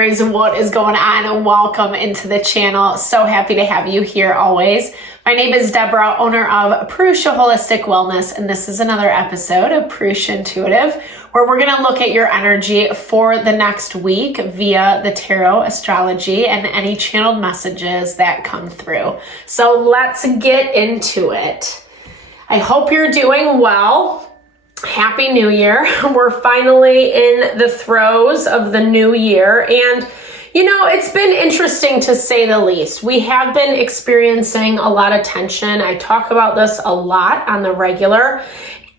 Aries, what is going on? And welcome into the channel. So happy to have you here always. My name is Deborah, owner of Purusha Holistic Wellness, and this is another episode of Purusha Intuitive, where we're going to look at your energy for the next week via the tarot, astrology, and any channeled messages that come through. So let's get into it. I hope you're doing well. Happy New Year. We're finally in the throes of the new year, and you know, it's been interesting to say the least. We have been experiencing a lot of tension. I talk about this a lot on the regular.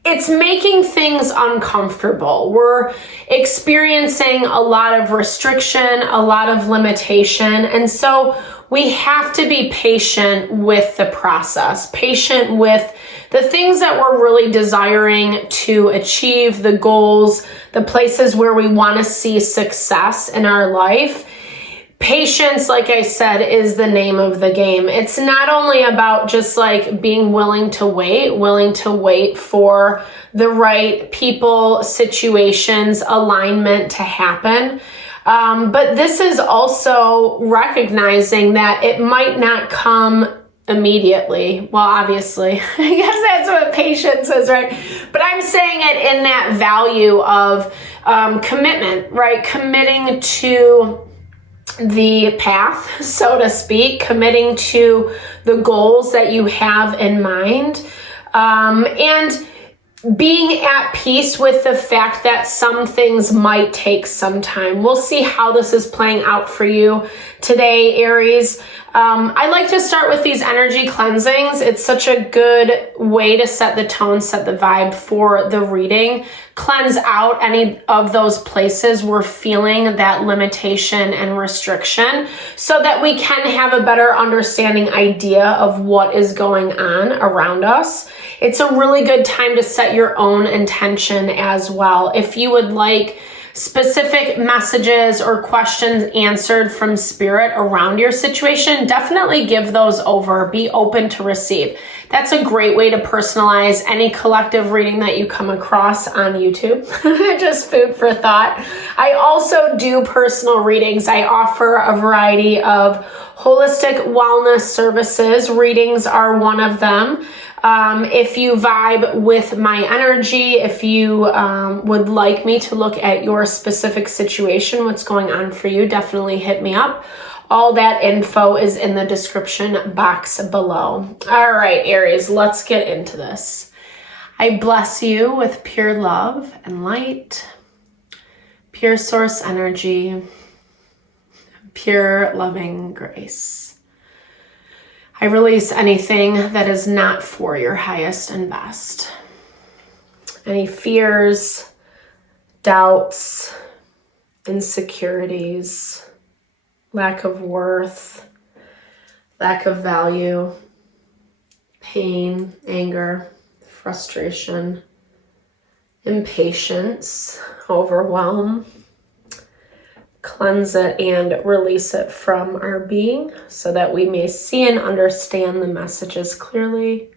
It's making things uncomfortable. We're experiencing a lot of restriction, a lot of limitation, and so we have to be patient with the process, patient with the things that we're really desiring to achieve, the goals, the places where we want to see success in our life. Patience, like I said, is the name of the game. It's not only about just like being willing to wait for the right people, situations, alignment to happen. But this is also recognizing that it might not come immediately. Well, obviously, I guess that's what patience is, right? But I'm saying it in that value of commitment, right? Committing to the path, so to speak, committing to the goals that you have in mind, and being at peace with the fact that some things might take some time. We'll see how this is playing out for you today, Aries. I like to start with these energy cleansings. It's such a good way to set the tone, set the vibe for the reading. Cleanse out any of those places we're feeling that limitation and restriction so that we can have a better understanding idea of what is going on around us. It's a really good time to set your own intention as well. If you would like specific messages or questions answered from spirit around your situation, definitely give those over. Be open to receive. That's a great way to personalize any collective reading that you come across on YouTube. Just food for thought. I also do personal readings. I offer a variety of holistic wellness services. Readings are one of them. If you vibe with my energy, if you would like me to look at your specific situation, what's going on for you, definitely hit me up. All that info is in the description box below. All right, Aries, let's get into this. I bless you with pure love and light, pure source energy, pure loving grace. I release anything that is not for your highest and best. Any fears, doubts, insecurities, lack of worth, lack of value, pain, anger, frustration, impatience, overwhelm. Cleanse it and release it from our being so that we may see and understand the messages clearly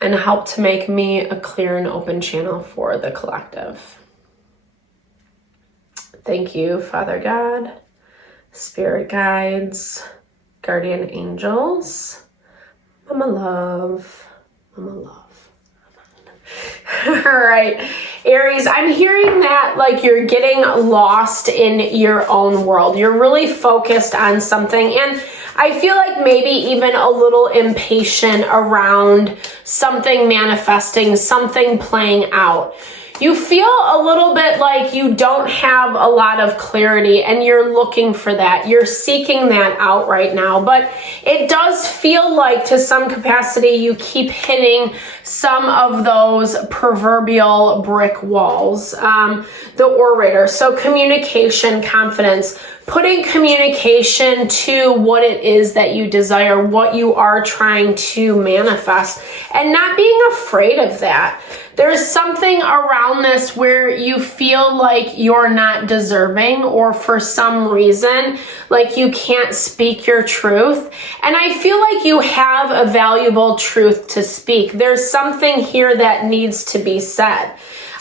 and help to make me a clear and open channel for the collective. Thank you, Father God, Spirit guides, guardian angels, Mama Love, Mama Love. All right, Aries, I'm hearing that like you're getting lost in your own world. You're really focused on something, and I feel like maybe even a little impatient around something manifesting, something playing out. You feel a little bit like you don't have a lot of clarity and you're looking for that. You're seeking that out right now. But it does feel like to some capacity you keep hitting some of those proverbial brick walls. The orator. So communication, confidence, putting communication to what it is that you desire, what you are trying to manifest, and not being afraid of that. There's something around this where you feel like you're not deserving, or for some reason, like you can't speak your truth. And I feel like you have a valuable truth to speak. There's something here that needs to be said.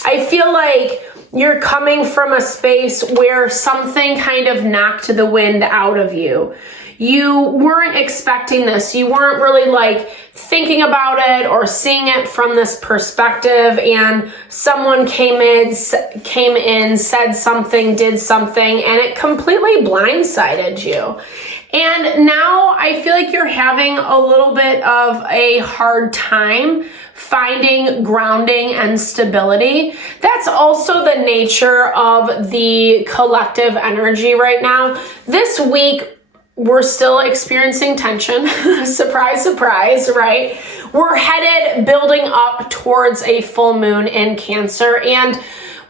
I feel like you're coming from a space where something kind of knocked the wind out of you. You weren't expecting this. You weren't really like thinking about it or seeing it from this perspective, and someone came in, said something, did something, and it completely blindsided you. And now I feel like you're having a little bit of a hard time finding grounding and stability. That's also the nature of the collective energy right now. This week, we're still experiencing tension. Surprise, surprise, right? We're headed building up towards a full moon in Cancer, and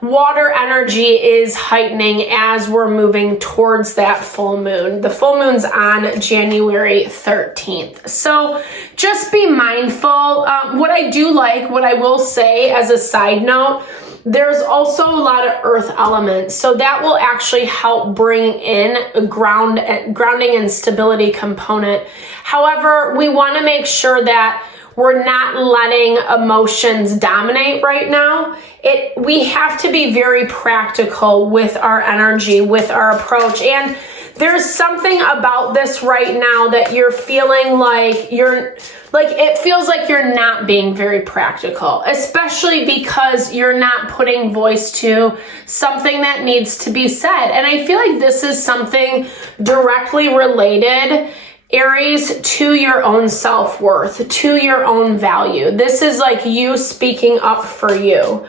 water energy is heightening as we're moving towards that full moon. The full moon's on January 13th. So just be mindful. What I will say as a side note, there's also a lot of earth elements. So that will actually help bring in a grounding and stability component. However, we want to make sure that we're not letting emotions dominate right now. We have to be very practical with our energy, with our approach. And there's something about this right now that you're feeling it feels like you're not being very practical, especially because you're not putting voice to something that needs to be said. And I feel like this is something directly related, Aries, to your own self-worth, to your own value. This is like you speaking up for you.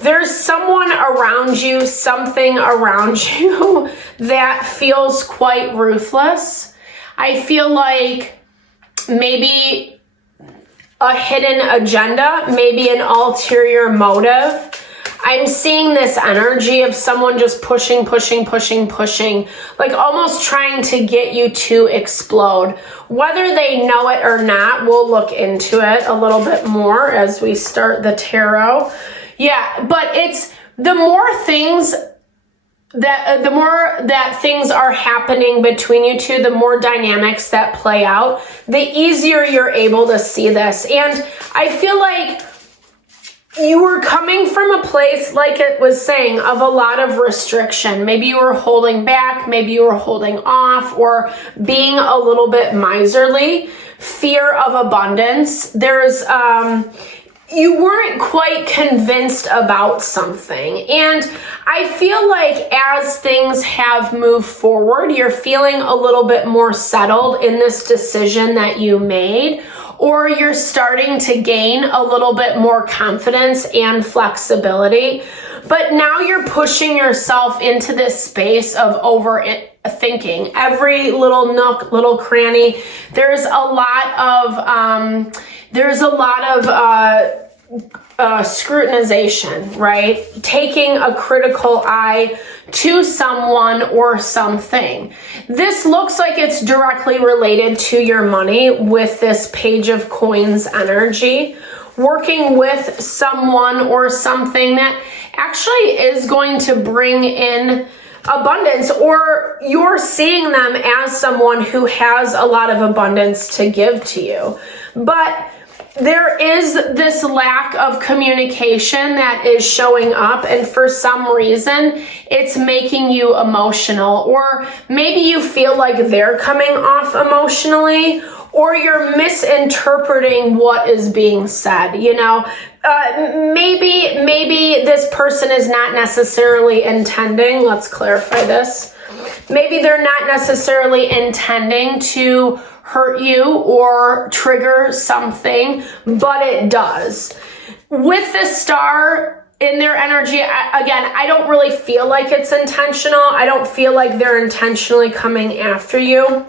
There's someone around you, something around you that feels quite ruthless. I feel like maybe a hidden agenda, maybe an ulterior motive. I'm seeing this energy of someone just pushing, like almost trying to get you to explode. Whether they know it or not, we'll look into it a little bit more as we start the tarot. Yeah, but it's the more that things are happening between you two, the more dynamics that play out, the easier you're able to see this. And I feel like you were coming from a place, like it was saying, of a lot of restriction. Maybe you were holding back, maybe you were holding off, or being a little bit miserly, fear of abundance. You weren't quite convinced about something. And I feel like as things have moved forward, you're feeling a little bit more settled in this decision that you made, or you're starting to gain a little bit more confidence and flexibility. But now you're pushing yourself into this space of overthinking. Every little nook, little cranny. There's a lot of scrutinization, right? Taking a critical eye to someone or something. This looks like it's directly related to your money with this Page of Coins energy. Working with someone or something that actually is going to bring in abundance, or you're seeing them as someone who has a lot of abundance to give to you. But there is this lack of communication that is showing up, and for some reason it's making you emotional, or maybe you feel like they're coming off emotionally, or you're misinterpreting what is being said. Maybe this person is not necessarily intending, let's clarify this, maybe they're not necessarily intending to hurt you or trigger something, but it does. With the star in their energy, again, I don't really feel like it's intentional. I don't feel like they're intentionally coming after you.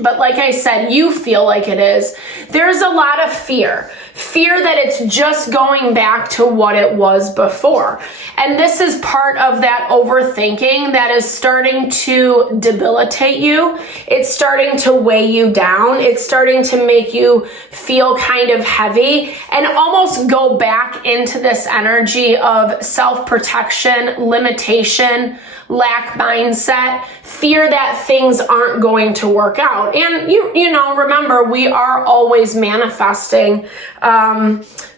But like I said, you feel like it is. There's a lot of fear that it's just going back to what it was before. And this is part of that overthinking that is starting to debilitate you. It's starting to weigh you down. It's starting to make you feel kind of heavy and almost go back into this energy of self-protection, limitation, lack mindset, fear that things aren't going to work out. And you know, remember, we are always manifesting.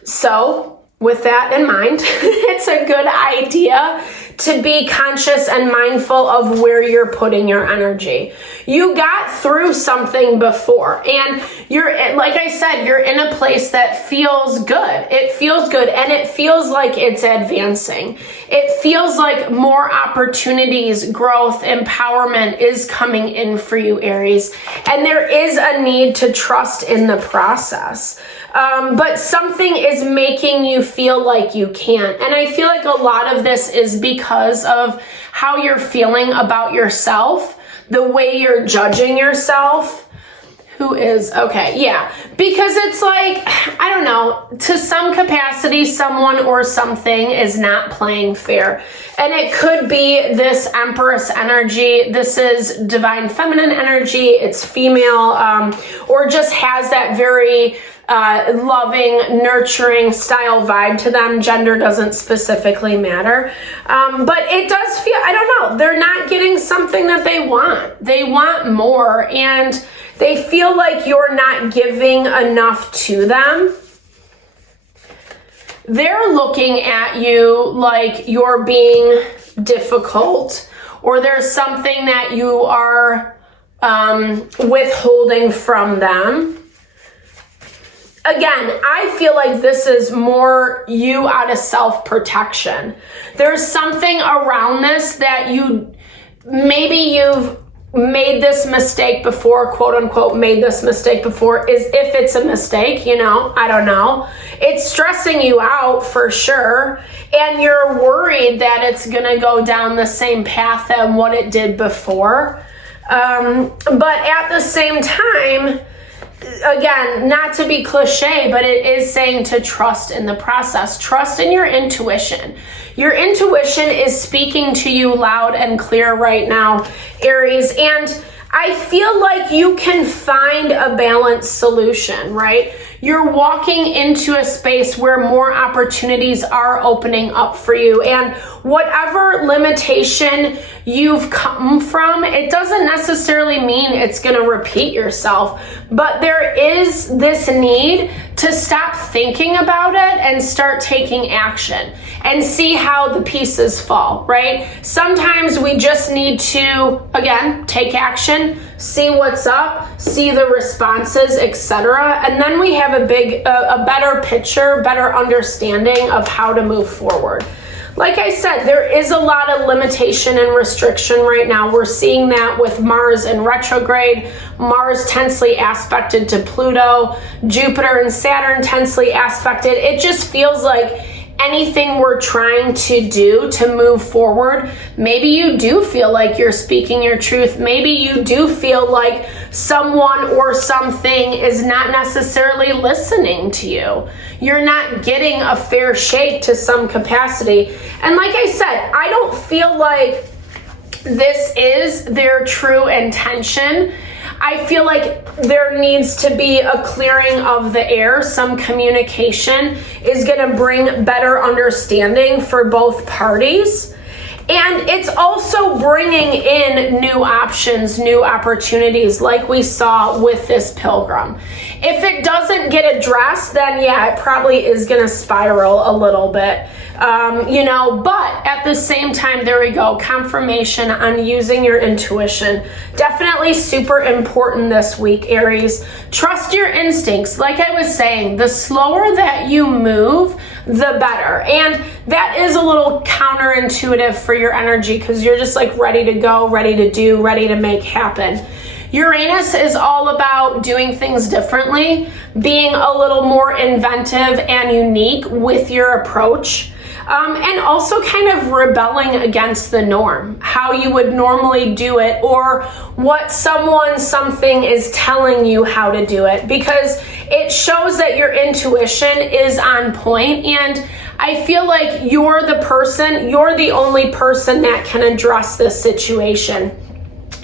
So with that in mind, it's a good idea to be conscious and mindful of where you're putting your energy. You got through something before, and you're, like I said, you're in a place that feels good. It feels good, and it feels like it's advancing. It feels like more opportunities, growth, empowerment is coming in for you, Aries. And there is a need to trust in the process. But something is making you feel like you can't. And I feel like a lot of this is because of how you're feeling about yourself, the way you're judging yourself. Because it's like, I don't know, to some capacity, someone or something is not playing fair. And it could be this Empress energy. This is divine feminine energy. It's female, or just has that very loving, nurturing style vibe to them. Gender doesn't specifically matter. But it does feel, I don't know, they're not getting something that they want. They want more, and they feel like you're not giving enough to them. They're looking at you like you're being difficult, or there's something that you are withholding from them. Again, I feel like this is more you out of self-protection. There's something around this that you've made this mistake before, quote unquote, made this mistake before, is if it's a mistake, I don't know. It's stressing you out for sure. And you're worried that it's going to go down the same path than what it did before. But at the same time, again, not to be cliche, but it is saying to trust in the process. Trust in your intuition. Your intuition is speaking to you loud and clear right now, Aries. And I feel like you can find a balanced solution, right? You're walking into a space where more opportunities are opening up for you. And whatever limitation you've come from, it doesn't necessarily mean it's going to repeat yourself. But there is this need to stop thinking about it and start taking action and see how the pieces fall, right? Sometimes we just need to, again, take action, see what's up, see the responses, etc. And then we have a better picture, better understanding of how to move forward. Like I said, there is a lot of limitation and restriction right now. We're seeing that with Mars in retrograde, Mars tensely aspected to Pluto, Jupiter and Saturn tensely aspected. It just feels like anything we're trying to do to move forward, maybe you do feel like you're speaking your truth. Maybe you do feel like someone or something is not necessarily listening to you. You're not getting a fair shake to some capacity. And like I said, I don't feel like this is their true intention. I feel like there needs to be a clearing of the air. Some communication is going to bring better understanding for both parties. And it's also bringing in new options, new opportunities, like we saw with this pilgrim. If it doesn't get addressed, then yeah, it probably is going to spiral a little bit. But at the same time, there we go. Confirmation on using your intuition. Definitely super important this week, Aries. Trust your instincts. Like I was saying, the slower that you move, the better. And that is a little counterintuitive for your energy because you're just like ready to go, ready to do, ready to make happen. Uranus is all about doing things differently, being a little more inventive and unique with your approach. And also kind of rebelling against the norm, how you would normally do it, or what something is telling you how to do it, because it shows that your intuition is on point. And I feel like you're the only person that can address this situation.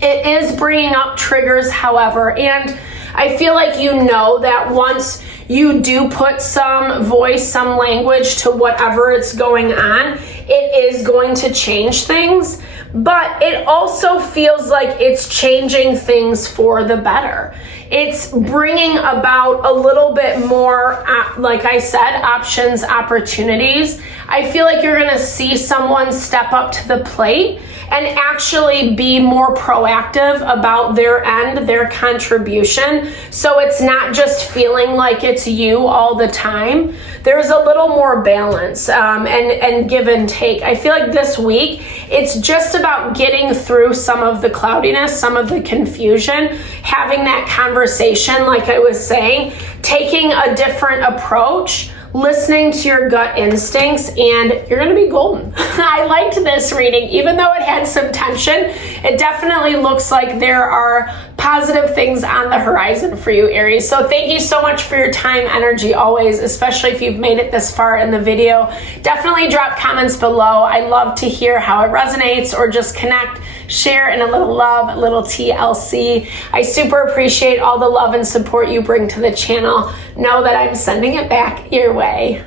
It is bringing up triggers, however, and I feel like that once you do put some voice, some language to whatever it's going on, it is going to change things, but it also feels like it's changing things for the better. It's bringing about a little bit more, like I said, options, opportunities. I feel like you're going to see someone step up to the plate and actually be more proactive about their end, their contribution. So it's not just feeling like it's you all the time. There's a little more balance and give and take. I feel like this week, it's just about getting through some of the cloudiness, some of the confusion, having that conversation, like I was saying, taking a different approach, listening to your gut instincts, and you're going to be golden. I liked this reading, even though it had some tension. It definitely looks like there are positive things on the horizon for you, Aries. So thank you so much for your time, energy, always, especially if you've made it this far in the video. Definitely drop comments below. I love to hear how it resonates, or just connect, share in a little love, a little TLC. I super appreciate all the love and support you bring to the channel. Know that I'm sending it back your way.